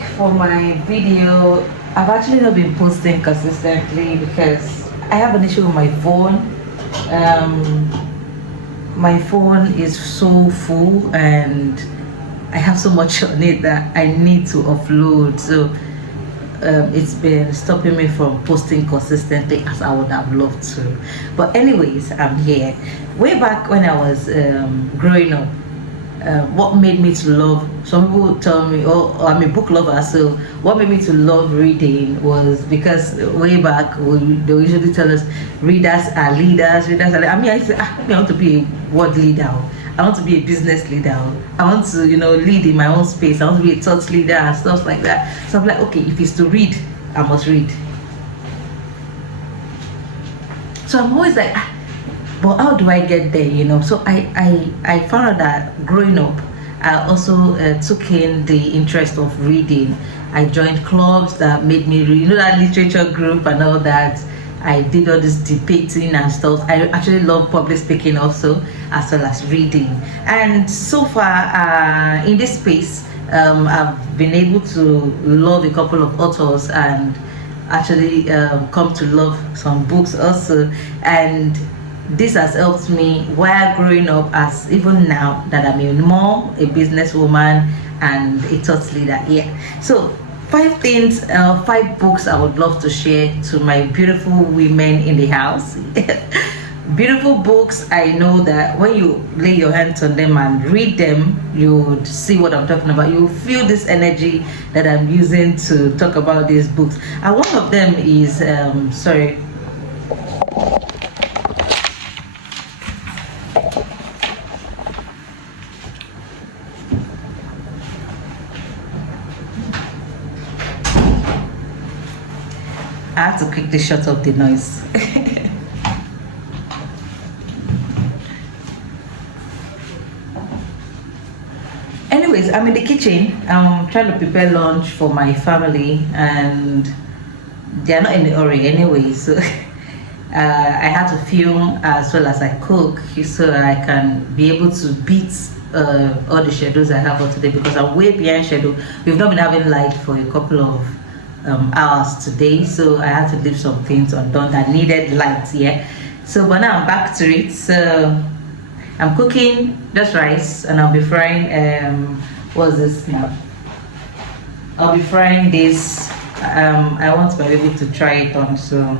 week for my video, I've actually not been posting consistently because I have an issue with my phone. Um, my phone is so full and I have so much on it that I need to offload. So it's been stopping me from posting consistently as I would have loved to. But anyways, I'm here. Way back when I was growing up, what made me to love, some people tell me, oh, I'm a book lover, so what made me to love reading was because way back they usually tell us readers are leaders, I mean, I say, I want to be a word leader, I want to be a business leader, I want to, lead in my own space, I want to be a thought leader and stuff like that. So I'm like, okay, if it's to read, I must read. So I'm always like, but how do I get there? So I found out that growing up, I also took in the interest of reading. I joined clubs that made me read, that literature group and all that. I did all this debating and stuff. I actually love public speaking also, as well as reading. And so far in this space, I've been able to love a couple of authors and actually come to love some books also. And this has helped me while growing up, as even now that I'm a mom, a businesswoman, and a thought leader. Yeah. So 5 books I would love to share to my beautiful women in the house. Beautiful books. I know that when you lay your hands on them and read them, you would see what I'm talking about. You feel this energy that I'm using to talk about these books. And one of them is sorry. I have to quickly shut off the noise. Anyways, I'm in the kitchen. I'm trying to prepare lunch for my family, and they're not in the hurry anyway. So I had to film as well as I cook, so that I can be able to beat all the schedules I have for today, because I'm way behind schedule. We've not been having light for a couple of hours today, so I had to leave some things undone that needed light. Yeah, so but now I'm back to it. So I'm cooking just rice, and I'll be frying what's this now? I'll be frying this. I want my baby to try it on, so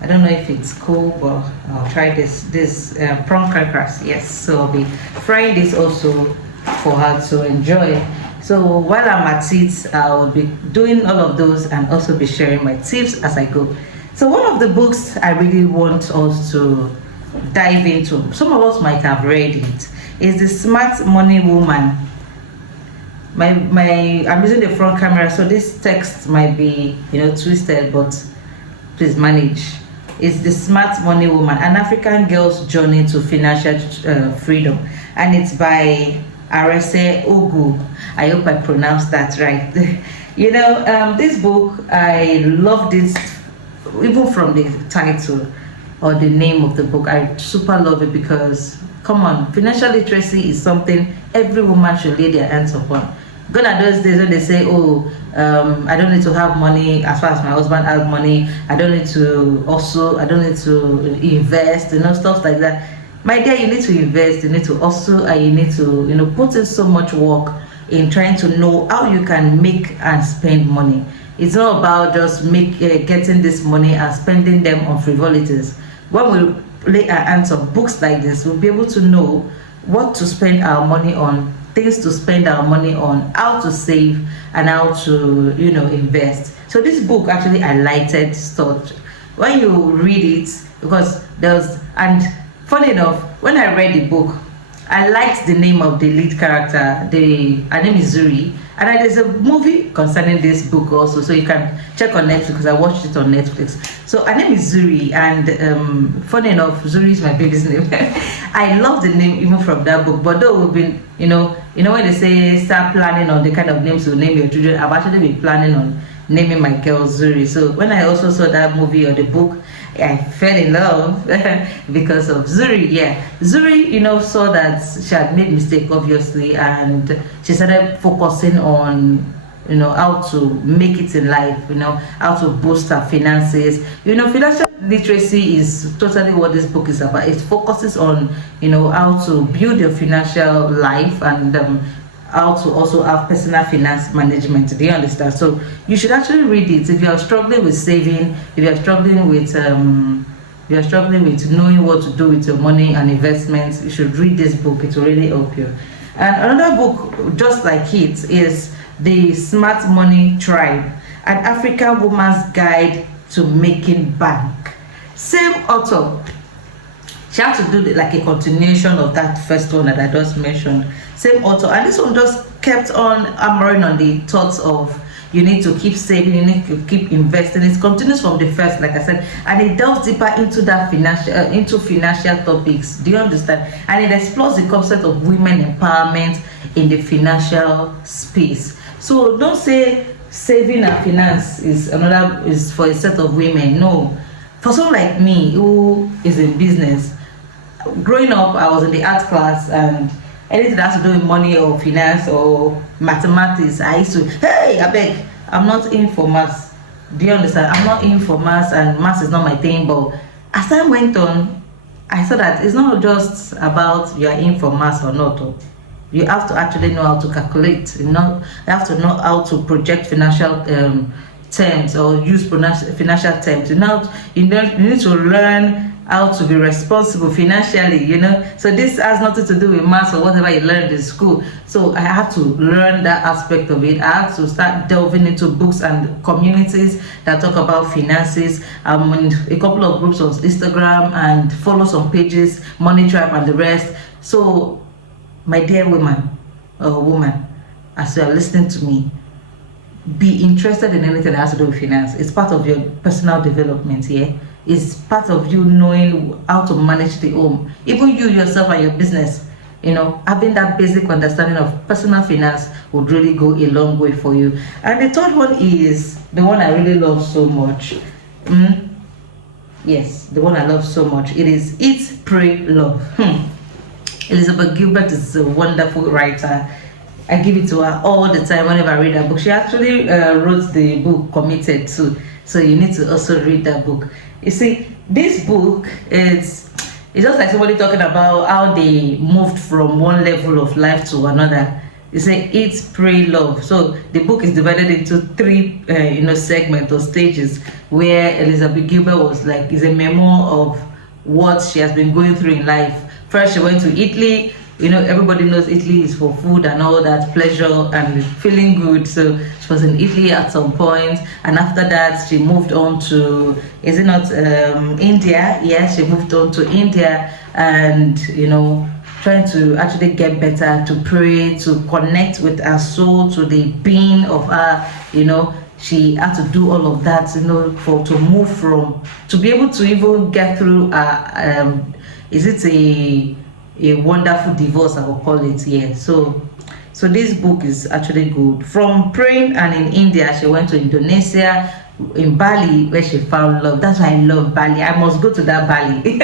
I don't know if it's cool, but I'll try this prawn crackers. Yes, so I'll be frying this also for her to enjoy. So while I'm at it, I'll be doing all of those and also be sharing my tips as I go. So one of the books I really want us to dive into, some of us might have read it, is The Smart Money Woman. I'm using the front camera, so this text might be twisted, but please manage. It's The Smart Money Woman, an African girl's journey to financial freedom, and it's by Arese Ogu. I hope I pronounced that right. This book, I loved it even from the title or the name of the book. I super love it because, come on, financial literacy is something every woman should lay their hands upon. Gone are those days when they say, oh, I don't need to have money as far as my husband has money. I don't need to invest, stuff like that. My dear, you need to invest, you need to also, and you need to, put in so much work in trying to know how you can make and spend money. It's not about just getting this money and spending them on frivolities. When we lay our hands on books like this, we'll be able to know what to spend our money on, things to spend our money on, how to save, and how to, invest. So this book actually highlighted stuff. When you read it, because funny enough, when I read the book, I liked the name of the lead character. Her name is Zuri, and there's a movie concerning this book also, so you can check on Netflix because I watched it on Netflix. So her name is Zuri, and funny enough, Zuri is my baby's name. I love the name even from that book. But though we've been, when they say start planning on the kind of names you name your children, I've actually been planning on naming my girl Zuri. So when I also saw that movie or the book, I fell in love because of Zuri. Yeah, Zuri, saw that she had made mistake, obviously, and she started focusing on how to make it in life, how to boost our finances. Financial literacy is totally what this book is about. It focuses on, how to build your financial life, and how to also have personal finance management. Do you understand? So you should actually read it if you are struggling with saving, if you are struggling with knowing what to do with your money and investments. You should read this book. It will really help you. And another book just like it is The Smart Money Tribe, an African woman's guide to making bank. Same author. She had to do like a continuation of that first one that I just mentioned. Same author, and this one just kept on hammering on the thoughts of you need to keep saving, you need to keep investing. It continues from the first, like I said, and it delves deeper into that financial topics. Do you understand? And it explores the concept of women empowerment in the financial space. So don't say saving and finance is for a set of women. No, for someone like me who is in business, growing up I was in the art class, and anything that has to do with money or finance or mathematics, I used to, hey, I beg, I'm not in for maths. Do you understand? I'm not in for maths, and maths is not my thing. But as time went on, I saw that it's not just about you're in for maths or not. You have to actually know how to calculate. You have to know how to project financial terms or use financial terms. You need to learn how to be responsible financially, So this has nothing to do with maths or whatever you learned in school. So I had to learn that aspect of it. I had to start delving into books and communities that talk about finances. I'm in a couple of groups on Instagram and follow some pages, Money Tribe and the rest. So my dear woman, as you are listening to me, be interested in anything that has to do with finance. It's part of your personal development, yeah? It's part of you knowing how to manage the home. Even you yourself and your business, having that basic understanding of personal finance would really go a long way for you. And the third one is the one I really love so much. Yes, the one I love so much. It is Eat, Pray, Love. Elizabeth Gilbert is a wonderful writer. I give it to her all the time whenever I read her book. She actually wrote the book Committed too. So you need to also read that book. You see, this book it's just like somebody talking about how they moved from one level of life to another. You say Eat, Pray, Love. So the book is divided into three segments or stages, where Elizabeth Gilbert was like, is a memoir of what she has been going through in life. First she went to Italy. Everybody knows Italy is for food and all that, pleasure and feeling good. So she was in Italy at some point, and after that she moved on to, is it not India? Yeah, she moved on to India, and trying to actually get better, to pray, to connect with her soul, to the being of her. She had to do all of that, to move from, to be able to even get through is it a wonderful divorce, I will call it. Yeah. So this book is actually good. From praying, and in India she went to Indonesia, in Bali, where she found love. That's why I love Bali. I must go to that Bali.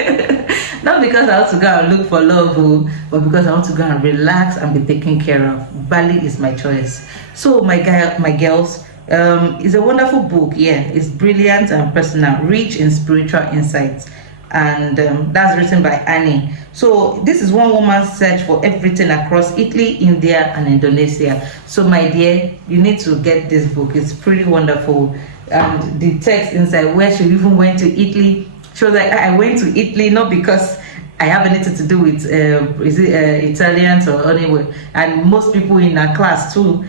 Not because I want to go and look for love, but because I want to go and relax and be taken care of. Bali is my choice. So my girls, it's a wonderful book. Yeah, it's brilliant and personal, rich in spiritual insights. And that's written by Annie. So this is one woman's search for everything across Italy, India, and Indonesia. So my dear, you need to get this book. It's pretty wonderful. And the text inside, where she even went to Italy, she was like, I went to Italy not because I have anything to do with Italians or anyway. And most people in our class too,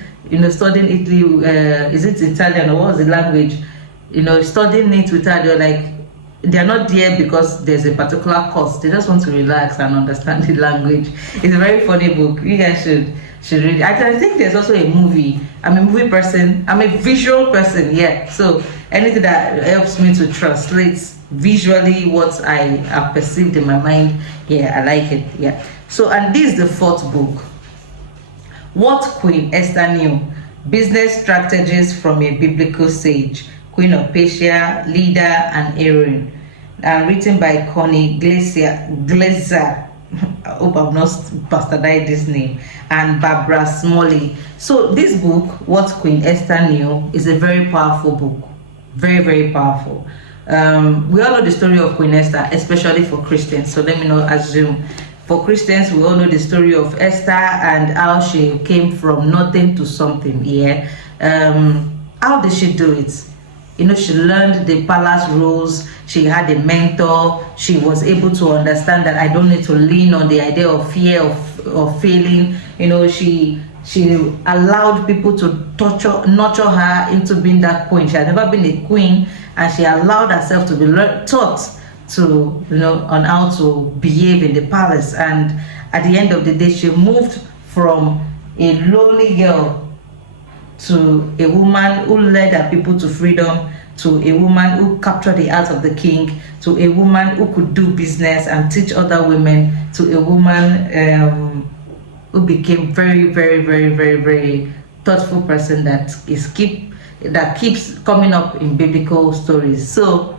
studying Italy, is it Italian or what was the language? Studying it with her, they're like, they're not there because there's a particular course. They just want to relax and understand the language. It's a very funny book. You guys should read it. I think there's also a movie. I'm a movie person. I'm a visual person. Yeah. So anything that helps me to translate visually what I have perceived in my mind, yeah, I like it. Yeah. So, and this is the fourth book. What Queen Esther Knew: Business Strategies from a Biblical Sage. Queen of Persia, Leader, and Aaron. Written by Connie Glaser. I hope I've not bastardized this name, and Barbara Smalley. So this book, What Queen Esther Knew, is a very powerful book. Very, very powerful. We all know the story of Queen Esther, especially for Christians. So let me not assume. For Christians, we all know the story of Esther and how she came from nothing to something. Yeah. How did she do it? You know, she learned the palace rules. She had a mentor. She was able to understand that I don't need to lean on the idea of fear of failing. You know, she allowed people to nurture her into being that queen. She had never been a queen, and she allowed herself to be taught to, you know, on how to behave in the palace. And at the end of the day, she moved from a lowly girl to a woman who led her people to freedom, to a woman who captured the heart of the king, to a woman who could do business and teach other women, to a woman who became very, very, very, very, very thoughtful person that keeps coming up in biblical stories. So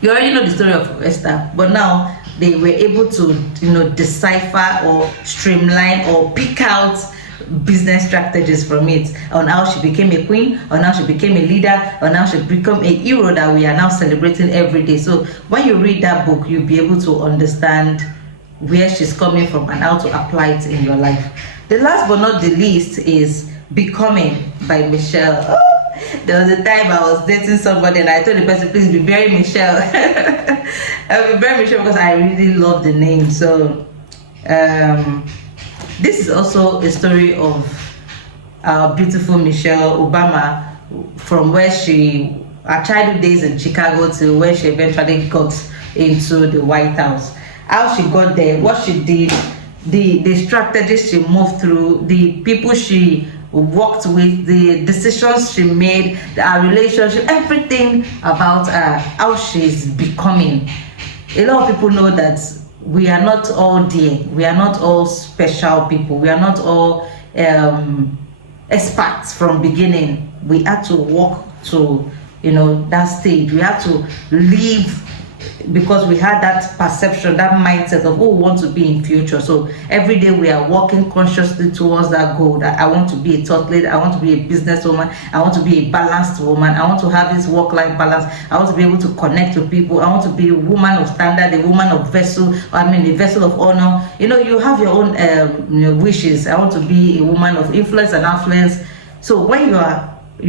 you already know the story of Esther, but now they were able to, you know, decipher or streamline or pick out business strategies from it, on how she became a queen, on how she became a leader, on how she became a hero that we are now celebrating every day. So when you read that book, you'll be able to understand where she's coming from and how to apply it in your life. The last but not the least is Becoming by Michelle. Oh, there was a time I was dating somebody and I told the person, please be very Michelle. I'll be very Michelle because I really love the name. So this is also a story of our beautiful Michelle Obama, from where her childhood days in Chicago to where she eventually got into the White House. How she got there, what she did, the strategies she moved through, the people she worked with, the decisions she made, her relationship, everything about her, how she's becoming. A lot of people know that we are not all there. We are not all special people. We are not all experts from beginning. We had to walk to, you know, that stage. We had to live because we had that perception, that mindset of who we want to be in future. So every day we are working consciously towards that goal, that I want to be a thought leader, I want to be a businesswoman, I want to be a balanced woman, I want to have this work-life balance, I want to be able to connect with people, I want to be a woman of standard, a woman of vessel, a vessel of honor. You know, you have your own wishes. I want to be a woman of influence and affluence. So when you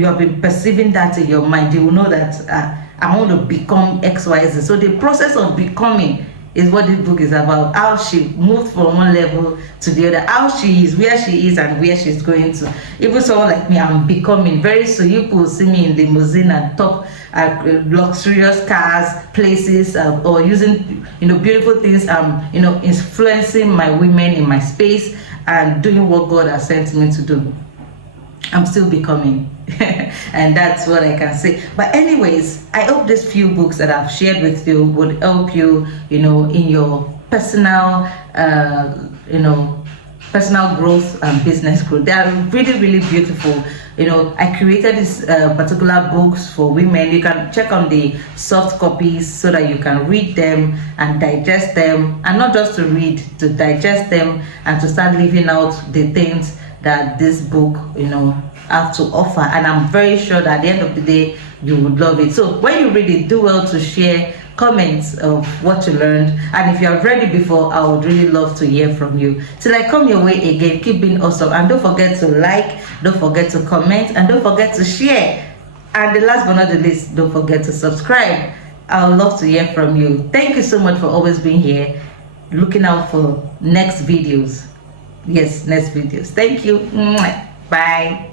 have been perceiving that in your mind, you will know that I want to become XYZ. So the process of becoming is what this book is about. How she moved from one level to the other, how she is, where she is, and where she's going to. Even someone like me, I'm becoming very soon. You could see me in limousine and top luxurious cars, places, or using, you know, beautiful things. You know, influencing my women in my space and doing what God has sent me to do. I'm still becoming. And that's what I can say. But anyways, I hope these few books that I've shared with you would help you, you know, in your personal, you know, personal growth and business growth. They are really, really beautiful. You know, I created these particular books for women. You can check on the soft copies so that you can read them and digest them, and not just to read, to digest them and to start living out the things that this book, you know, have to offer. And I'm very sure that at the end of the day you would love it. So when you read it, do well to share comments of what you learned, and if you have read it before, I would really love to hear from you. Till I come your way again, keep being awesome, and don't forget to like, don't forget to comment, and don't forget to share. And the last but not the least, don't forget to subscribe. I would love to hear from you. Thank you so much for always being here. Looking out for next videos. Yes, next videos. Thank you. Bye.